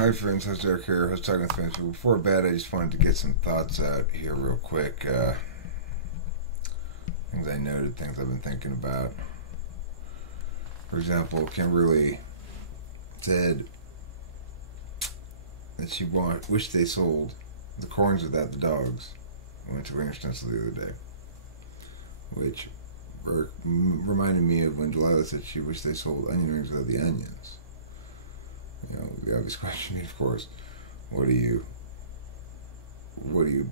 Hi friends, how's Derek here? How's talking with friends? Before bed, I just wanted to get some thoughts out here real quick. Things I noted, things I've been thinking about. For example, Kimberly said that she wished they sold the corns without the dogs. I went to Ringer Stencil the other day, which reminded me of when Delilah said she wished they sold onion rings without the onions. You know, the obvious question, of course, what do you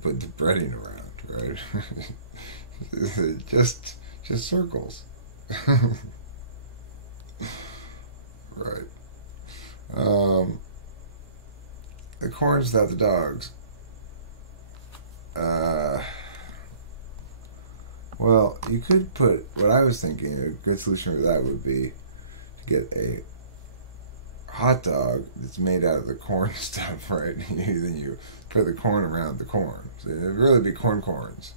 put the breading around, right? just circles. Right. The corns without the dogs. Well, you could put, what I was thinking, a good solution for that would be to get a hot dog that's made out of the corn stuff, right? Then you put the corn around the corn. So it'd really be corns.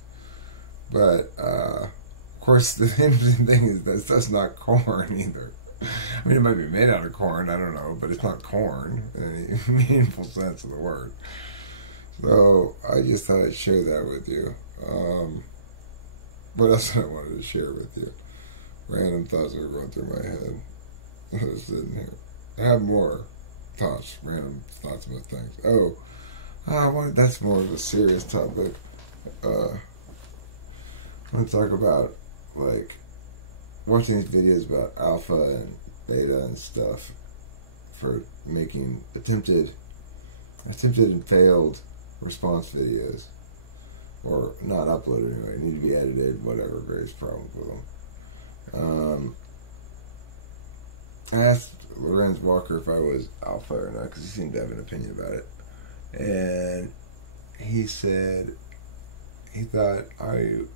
But, of course, the interesting thing is that's not corn either. I mean, it might be made out of corn, I don't know, but it's not corn in any meaningful sense of the word. So, I just thought I'd share that with you. What else I wanted to share with you? Random thoughts that run through my head. I was sitting here. I have more thoughts, random thoughts about things. That's more of a serious topic. I want to talk about, like, watching these videos about alpha and beta and stuff for making attempted and failed response videos. Or not uploaded anyway, need to be edited, whatever, various problems with them. I asked Lorenz Walker if I was alpha or not, because he seemed to have an opinion about it. And he said he thought I'm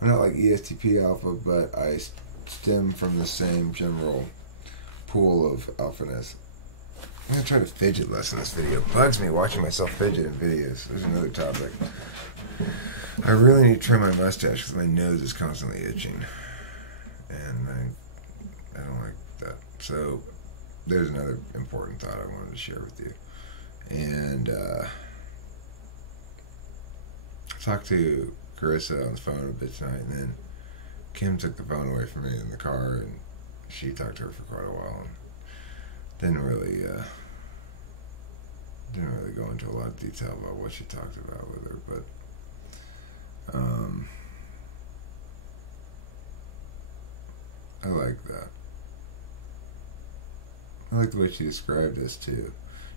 not like ESTP alpha, but I stem from the same general pool of alphaness. I'm going to try to fidget less in this video. It bugs me watching myself fidget in videos. There's another topic. I really need to trim my mustache because my nose is constantly itching. And I don't like that. So, there's another important thought I wanted to share with you. And, I talked to Carissa on the phone a bit tonight, and then Kim took the phone away from me in the car, and she talked to her for quite a while, and didn't really go into a lot of detail about what she talked about with her, but I like that. I like the way she described us too.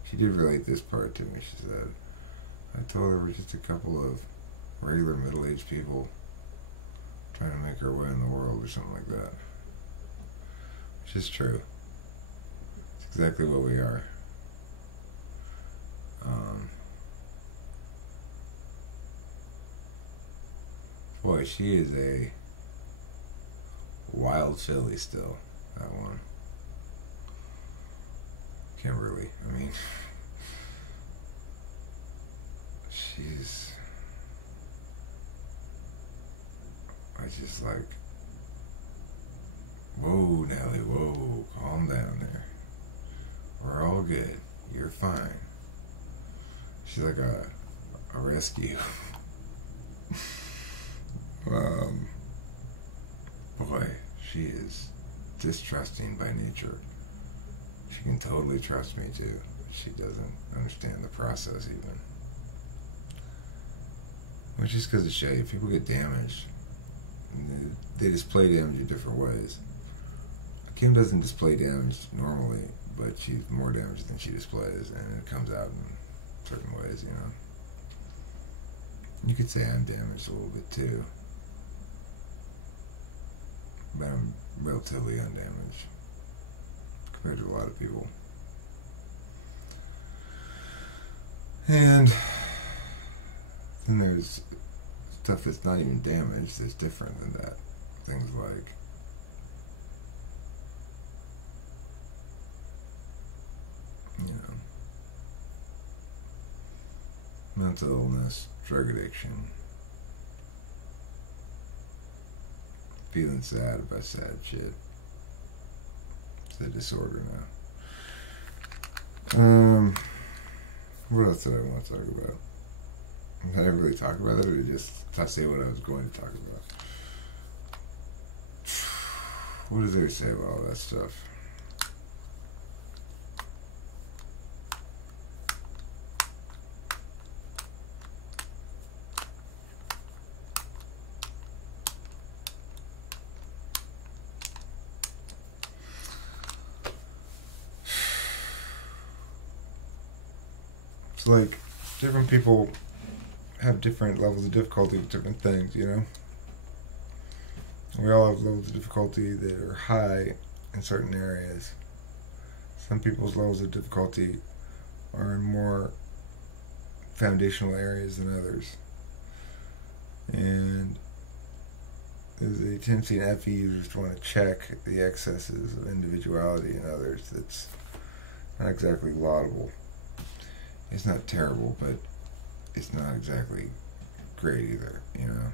She did relate this part to me. She said, I told her we're just a couple of regular middle-aged people trying to make our way in the world or something like that. Which is true. It's exactly what we are. Boy, she is a wild filly still, that one. Kimberly, I mean, I just like, whoa, Nelly, whoa, calm down there. We're all good. You're fine. She's like a rescue. Boy, she is distrusting by nature. She can totally trust me too. She doesn't understand the process even. Which is because of shade. People get damaged. They display damage in different ways. Kim doesn't display damage normally, but she's more damaged than she displays, and it comes out in certain ways, you know. You could say I'm damaged a little bit too, but I'm relatively undamaged compared to a lot of people. And then there's stuff that's not even damaged that's different than that. Things like mental illness, drug addiction, feeling sad about sad shit. It's a disorder What else did I want to talk about? Did I really talk about it, or just say what I was going to talk about? What does they say about all that stuff? It's like different people have different levels of difficulty with different things, you know? We all have levels of difficulty that are high in certain areas. Some people's levels of difficulty are in more foundational areas than others. And there's a tendency in FE users to want to check the excesses of individuality in others. That's not exactly laudable. It's not terrible, but it's not exactly great either, you know?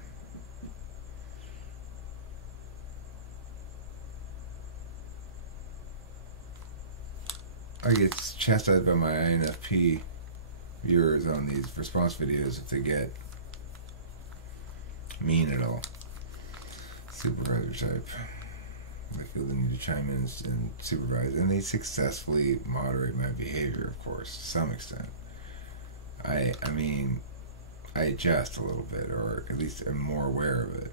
I get chastised by my INFP viewers on these response videos if they get mean at all. Supervisor type. They feel the need to chime in and supervise. And they successfully moderate my behavior, of course, to some extent. I mean, I adjust a little bit, or at least I'm more aware of it.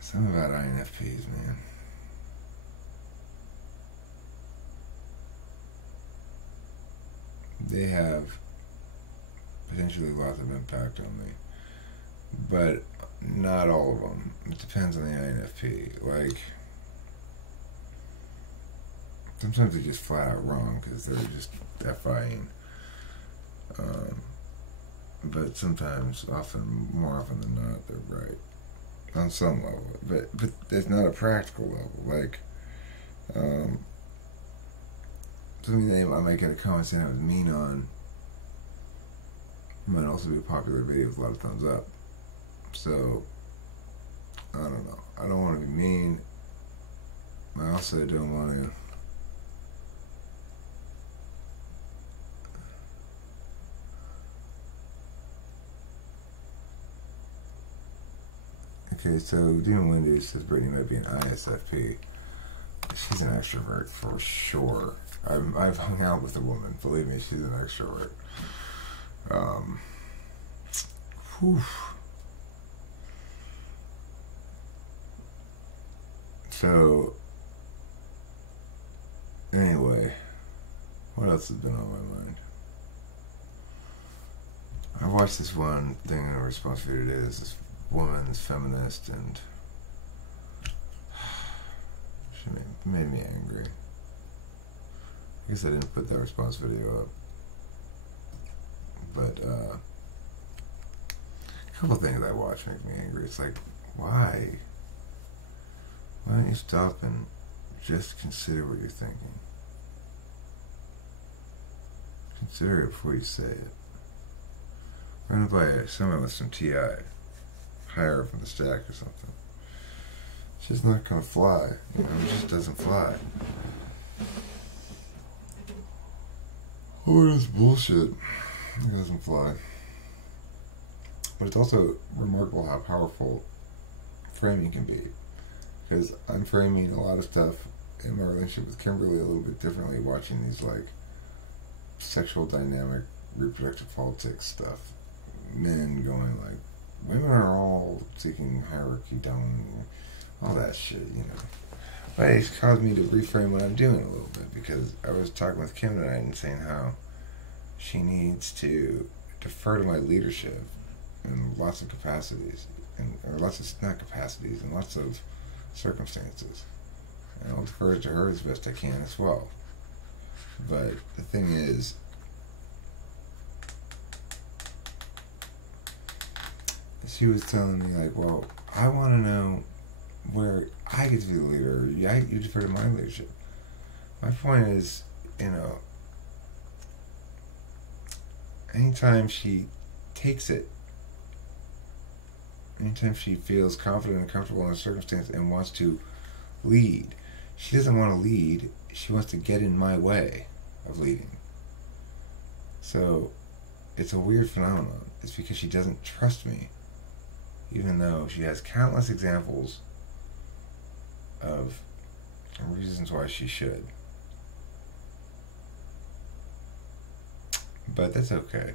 Something about INFPs, man. They have potentially lots of impact on me, but not all of them. It depends on the INFP. Like, sometimes they're just flat out wrong because they're just FIing. But sometimes, more often than not, they're right on some level. But it's not a practical level. Like, something that I might get a comment saying I was mean on might also be a popular video with a lot of thumbs up. So, I don't know. I don't want to be mean. I also don't want to Okay, so Demon Wendy says Brittany might be an ISFP. She's an extrovert for sure. I've hung out with a woman. Believe me, she's an extrovert. Whew. So, anyway, what else has been on my mind? I watched this one thing in a response video today. There's this woman's feminist, and she made me angry. I guess I didn't put that response video up, but a couple things I watch make me angry. It's like, why don't you stop and just consider what you're thinking? Consider it before you say it. Run it by someone with some TI, higher from the stack or something. It's just not gonna fly. You know, it just doesn't fly. Oh, that's bullshit. It doesn't fly. But it's also remarkable how powerful framing can be. Because I'm framing a lot of stuff in my relationship with Kimberly a little bit differently, watching these like sexual dynamic, reproductive politics stuff. Men going like, women are all seeking hierarchy down, all that shit, you know. But it's caused me to reframe what I'm doing a little bit, because I was talking with Kim tonight and saying how she needs to defer to my leadership in lots of capacities, or lots of, not capacities, in lots of circumstances. And I'll defer to her as best I can as well. But the thing is, she was telling me, like, well, I want to know where I get to be the leader. You defer to my leadership. My point is, you know, anytime she takes it, anytime she feels confident and comfortable in a circumstance and wants to lead, she doesn't want to lead, she wants to get in my way. of leading. So it's a weird phenomenon. It's because she doesn't trust me, even though she has countless examples of reasons why she should. But that's okay.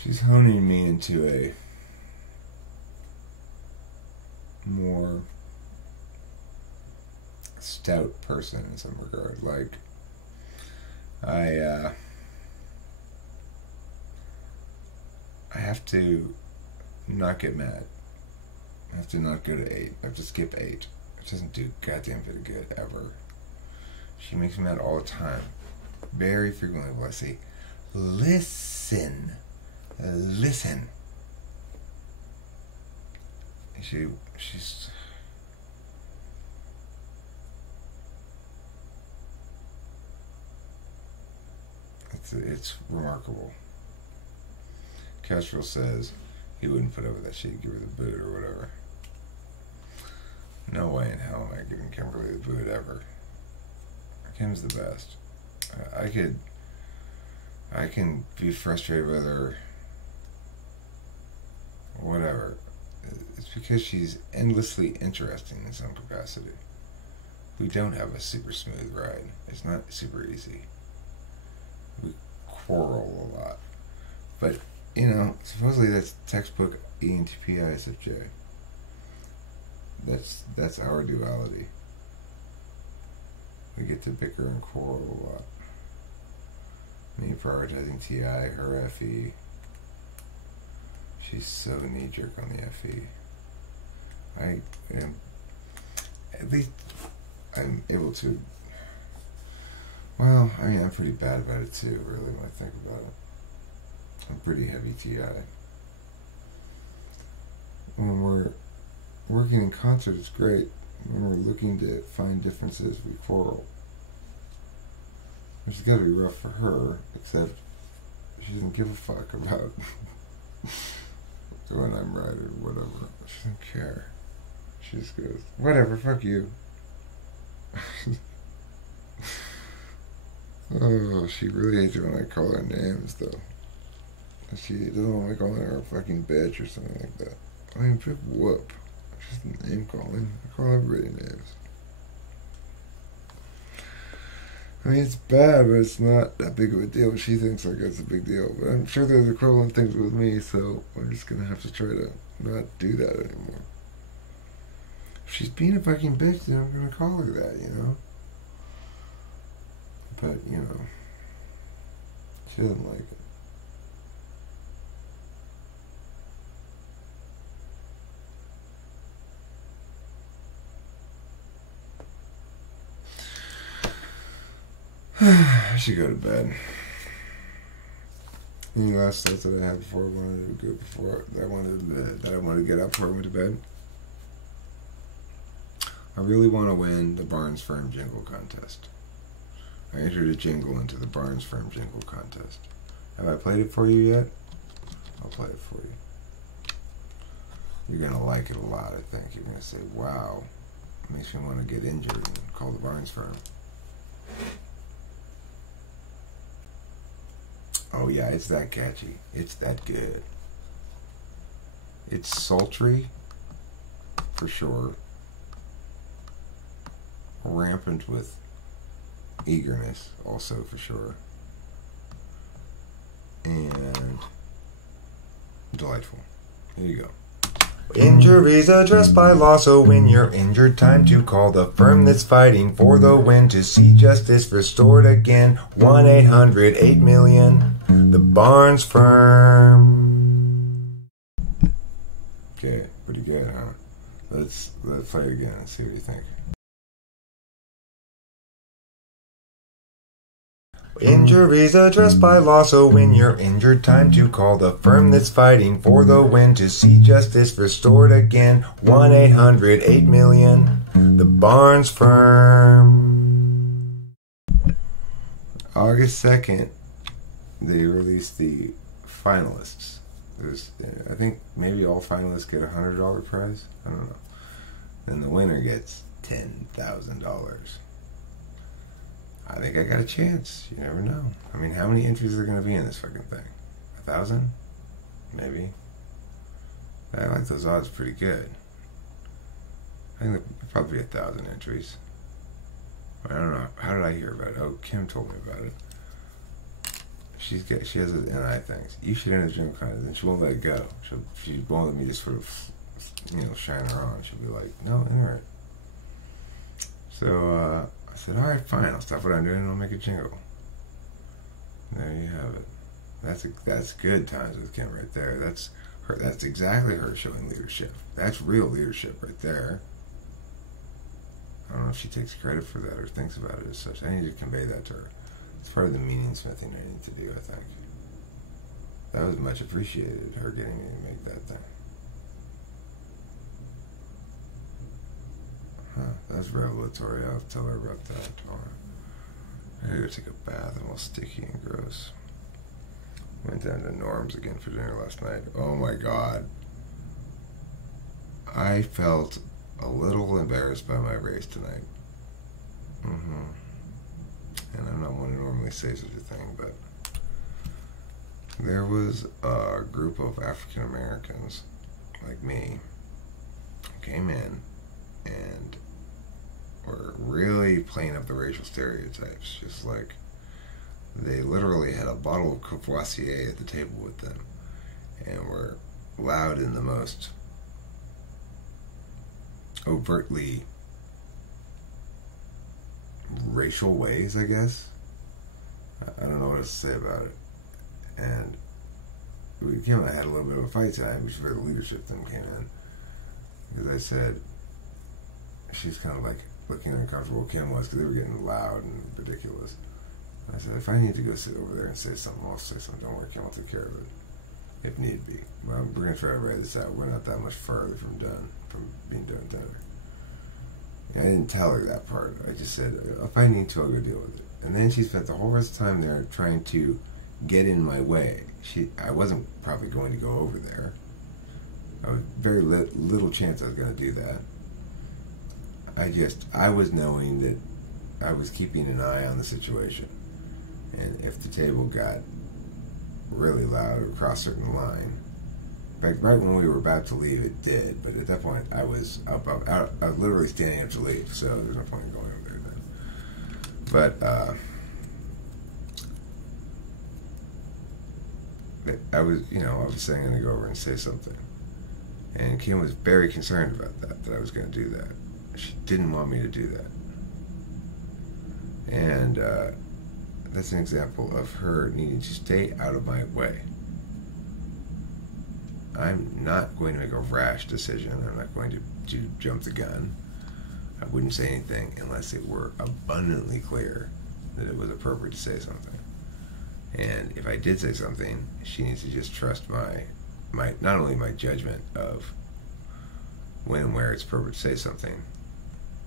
She's honing me into a more stout person in some regard. Like, I have to not get mad. I have to not go to 8. I have to skip 8. It doesn't do goddamn bit of good, ever. She makes me mad all the time. Very frequently will I say, listen. Listen. And she's it's remarkable. Kestrel says he wouldn't put up with that shit, he'd give her the boot or whatever. No way in hell am I giving Kimberly the boot ever. Kim's the best. I can be frustrated with her, whatever. It's because she's endlessly interesting in some capacity. We don't have a super smooth ride. It's not super easy. We quarrel a lot. But, you know, supposedly that's textbook ENTP ISFJ. That's our duality. We get to bicker and quarrel a lot. Me prioritizing TI, her FE. She's so knee-jerk on the FE. I am, at least I'm able to, well, I mean, I'm pretty bad about it too, really, when I think about it. I'm pretty heavy TI. When we're working in concert, it's great. When we're looking to find differences, we quarrel. Which has got to be rough for her, except she doesn't give a fuck about when I'm right or whatever. She doesn't care. She just goes, whatever, fuck you. Oh, she really hates it when I call her names, though. She doesn't like calling her a fucking bitch or something like that. I mean, big whoop. It's just name calling. I call everybody names. I mean, it's bad, but it's not that big of a deal. She thinks like it's a big deal. But I'm sure there's equivalent things with me, so I'm just going to have to try to not do that anymore. If she's being a fucking bitch, then I'm going to call her that, you know? But, you know, she doesn't like it. I should go to bed. Any last thoughts that I had before I wanted to go before that I wanted to get up before I went to bed? I really want to win the Barnes Firm Jingle contest. I entered a jingle into the Barnes Firm Jingle contest. Have I played it for you yet? I'll play it for you. You're gonna like it a lot, I think. You're gonna say, wow, it makes me want to get injured and call the Barnes Firm. Oh yeah, it's that catchy. It's that good. It's sultry, for sure. Rampant with eagerness, also for sure. And delightful. Here you go. Injuries addressed by law, so when you're injured, time to call the firm that's fighting for the win to see justice restored again. 1-800-8-million, the Barnes Firm. Okay, pretty good, huh? Let's play it again and see what you think. Injuries addressed by law, so when you're injured, time to call the firm that's fighting for the win to see justice restored again. 1-800-8-million, The Barnes Firm. August 2nd, they released the finalists. I think maybe all finalists get a $100 prize. I don't know. Then the winner gets $10,000. I think I got a chance. You never know. I mean, how many entries are going to be in this fucking thing? 1,000? Maybe. I like those odds pretty good. I think there'll probably be 1,000 entries. I don't know. How did I hear about it? Oh, Kim told me about it. She has an NI things. You should enter Gym Contest, and she won't let it go. She won't let me just sort of, shine her on. She'll be like, no, enter it. So I said, all right, fine. I'll stop what I'm doing and I'll make a jingle. And there you have it. That's good times with Kim right there. That's her. That's exactly her showing leadership. That's real leadership right there. I don't know if she takes credit for that or thinks about it as such. I need to convey that to her. It's part of the meaning smithing I need to do, I think. That was much appreciated, her getting me to make that thing. Huh, that's revelatory. I'll tell her about that tomorrow. I gotta go take a bath. I'm all sticky and gross. Went down to Norm's again for dinner last night. Oh my God. I felt a little embarrassed by my race tonight. And I'm not one to normally say such a thing, but there was a group of African Americans like me who came in and were really playing up the racial stereotypes. Just like they literally had a bottle of Courvoisier at the table with them and were loud in the most overtly racial ways, I guess. I don't know what else to say about it. And Kim and I had a little bit of a fight tonight, which is where the leadership thing came in. Because I said, she's kind of like looking uncomfortable, Kim was, because they were getting loud and ridiculous. And I said, if I need to go sit over there and say something, I'll say something. Don't worry, Kim, I'll take care of it, if need be. Well, we're going to try to write this out. We're not that much further from being done dinner. I didn't tell her that part. I just said, if I need to, I'll go deal with it. And then she spent the whole rest of the time there trying to get in my way. I wasn't probably going to go over there. I was very little chance I was going to do that. I was knowing that I was keeping an eye on the situation. And if the table got really loud or crossed a certain line, in fact, right when we were about to leave, it did. But at that point, I was literally standing up to leave, so there's no point in going over there then. But I was saying I'm going to go over and say something, and Kim was very concerned about that I was going to do that. She didn't want me to do that, and that's an example of her needing to stay out of my way. I'm not going to make a rash decision. I'm not going to jump the gun. I wouldn't say anything unless it were abundantly clear that it was appropriate to say something. And if I did say something, she needs to just trust my not only my judgment of when and where it's appropriate to say something,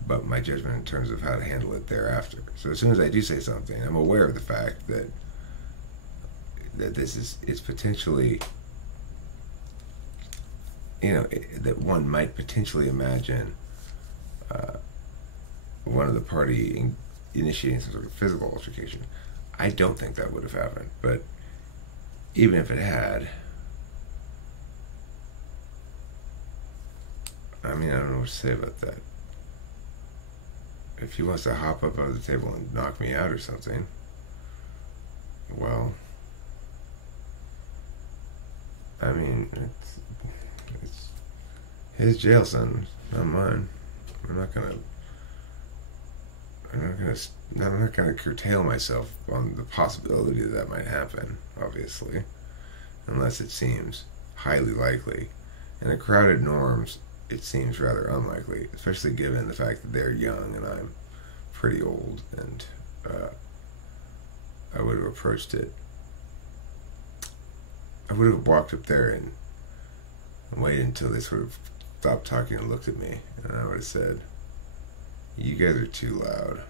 but my judgment in terms of how to handle it thereafter. So as soon as I do say something, I'm aware of the fact that it's potentially, that one might potentially imagine one of the party initiating some sort of physical altercation. I don't think that would have happened, but even if it had, I mean, I don't know what to say about that. If he wants to hop up on the table and knock me out or something, well, I mean, it's his jail sentence, not mine. I'm not gonna curtail myself on the possibility that might happen, obviously, unless it seems highly likely. In a crowded Norms, it seems rather unlikely, especially given the fact that they're young and I'm pretty old, and I would have approached it. I would have walked up there and waited until they sort of stopped talking and looked at me, and I would have said, You guys are too loud.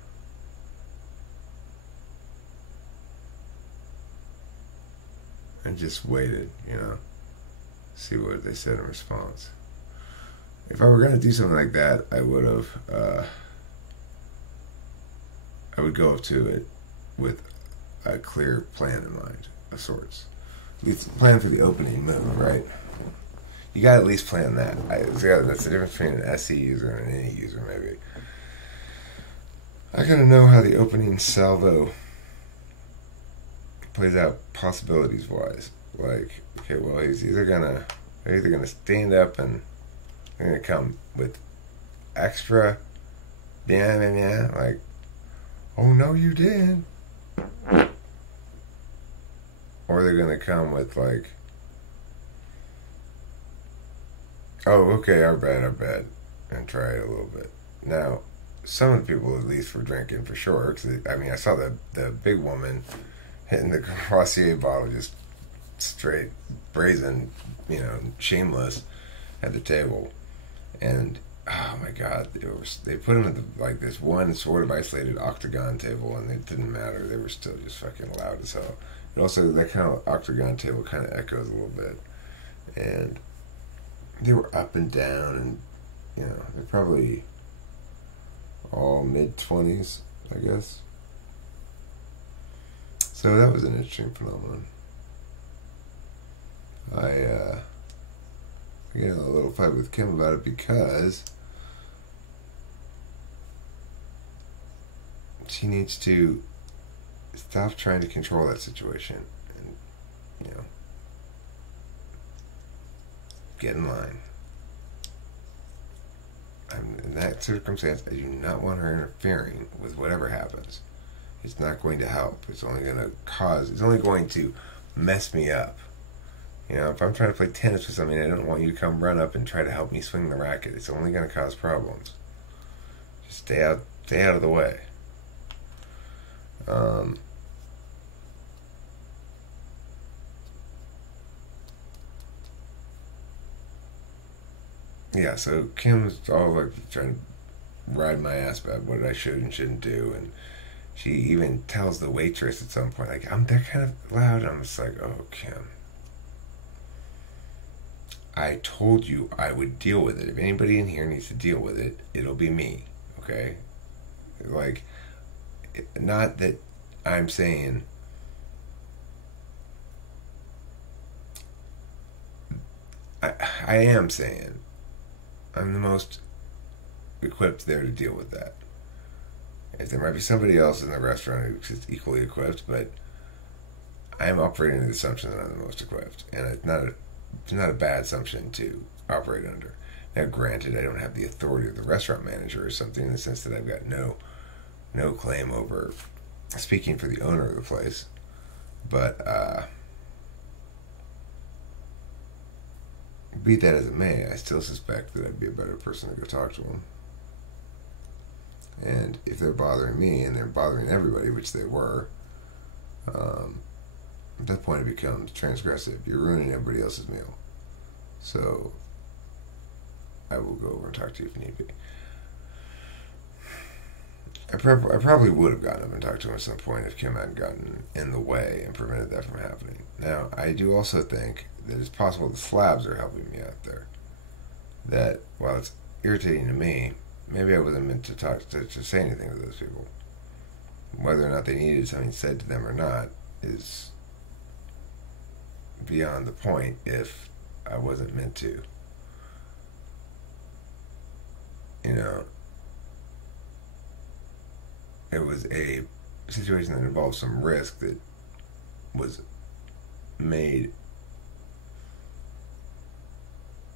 And just waited, see what they said in response. If I were going to do something like that, I would go up to it with a clear plan in mind, of sorts. At least plan for the opening move, right? You got to at least plan that. That's the difference between an SE user and an NE user, maybe. I got to know how the opening salvo plays out possibilities-wise. Like, okay, well, they're either gonna stand up and they're gonna come with extra, like, oh no, you did, or they're gonna come with like, oh, okay, our bad, and try it a little bit. Now, some of the people at least were drinking for sure. Cause I saw the big woman hitting the Croisier bottle just straight, brazen, shameless at the table. And oh my God, they put them at this one sort of isolated octagon table, and it didn't matter. They were still just fucking loud as hell. And also, that kind of octagon table kind of echoes a little bit, and they were up and down, and they're probably all mid-20s, I guess. So that was an interesting phenomenon. I got in a little fight with Kim about it because she needs to stop trying to control that situation and, get in line. In that circumstance, I do not want her interfering with whatever happens. It's not going to help. It's only going to mess me up. If I'm trying to play tennis with something, I don't want you to come run up and try to help me swing the racket. It's only going to cause problems. Just stay out of the way. Yeah, so Kim's all like trying to ride my ass about what I should and shouldn't do, and she even tells the waitress at some point, like, they're kind of loud. I'm just like, oh, Kim, I told you I would deal with it. If anybody in here needs to deal with it, it'll be me, okay? Like, not that I'm saying I am saying I'm the most equipped there to deal with that. If there might be somebody else in the restaurant who's equally equipped, but I'm operating under the assumption that I'm the most equipped, and it's not a bad assumption to operate under. Now, granted, I don't have the authority of the restaurant manager or something, in the sense that I've got no claim over speaking for the owner of the place, but be that as it may, I still suspect that I'd be a better person to go talk to them. And if they're bothering me and they're bothering everybody, which they were, at that point it becomes transgressive. You're ruining everybody else's meal. So I will go over and talk to you if need be. I probably would have gotten up and talked to him at some point if Kim hadn't gotten in the way and prevented that from happening. Now, I do also think that it's possible the slabs are helping me out there. That while it's irritating to me, maybe I wasn't meant to say anything to those people. Whether or not they needed something said to them or not is beyond the point if I wasn't meant to. It was a situation that involved some risk that was made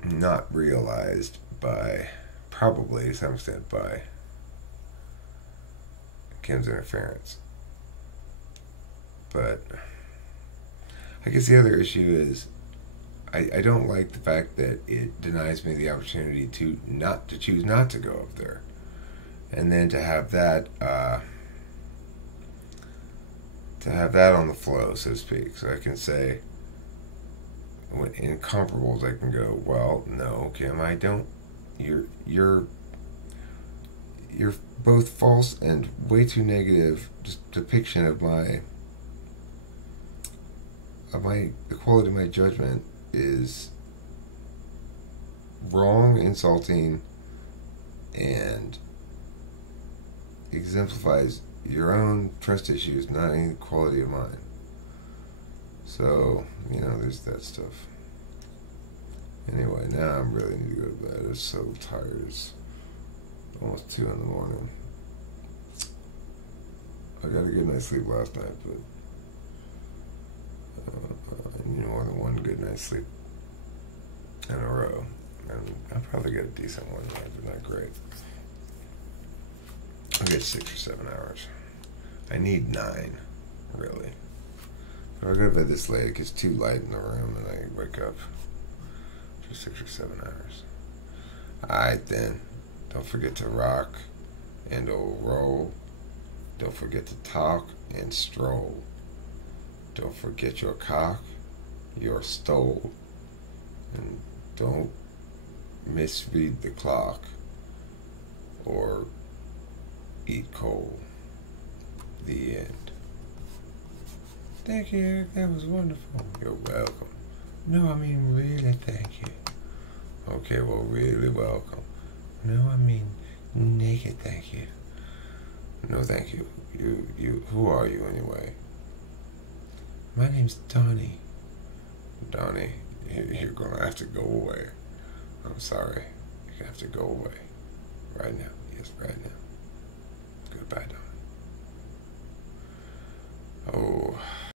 not realized by, probably to some extent, by Kim's interference. But I guess the other issue is I don't like the fact that it denies me the opportunity to choose not to go up there, and then to have that on the flow, so to speak. So I can say, in comparables, I can go, well, no, Kim, I don't. your both false and way too negative depiction of the quality of my judgment is wrong, insulting, and exemplifies your own trust issues, not any quality of mine. So, there's that stuff. Anyway, now I really need to go to bed. I'm so tired. It's almost 2 in the morning. I got a good night's sleep last night, but I need more than one good night's sleep in a row. And I'll probably get a decent one tonight, but not great. I'll get 6 or 7 hours. I need 9, really. But I go to bed this late, it gets too light in the room, and I wake up for 6 or 7 hours. Alright then, don't forget to rock and roll. Don't forget to talk and stroll. Don't forget your cock, your stole. And don't misread the clock or eat coal. The end. Thank you, Eric. That was wonderful. You're welcome. No, I mean really thank you. Okay, well, really welcome. No, I mean naked thank you. No, thank you. You. Who are you anyway? My name's Donnie. Donnie, you're gonna have to go away. I'm sorry. You have to go away. Right now. Yes, right now. Goodbye, Donnie. Oh.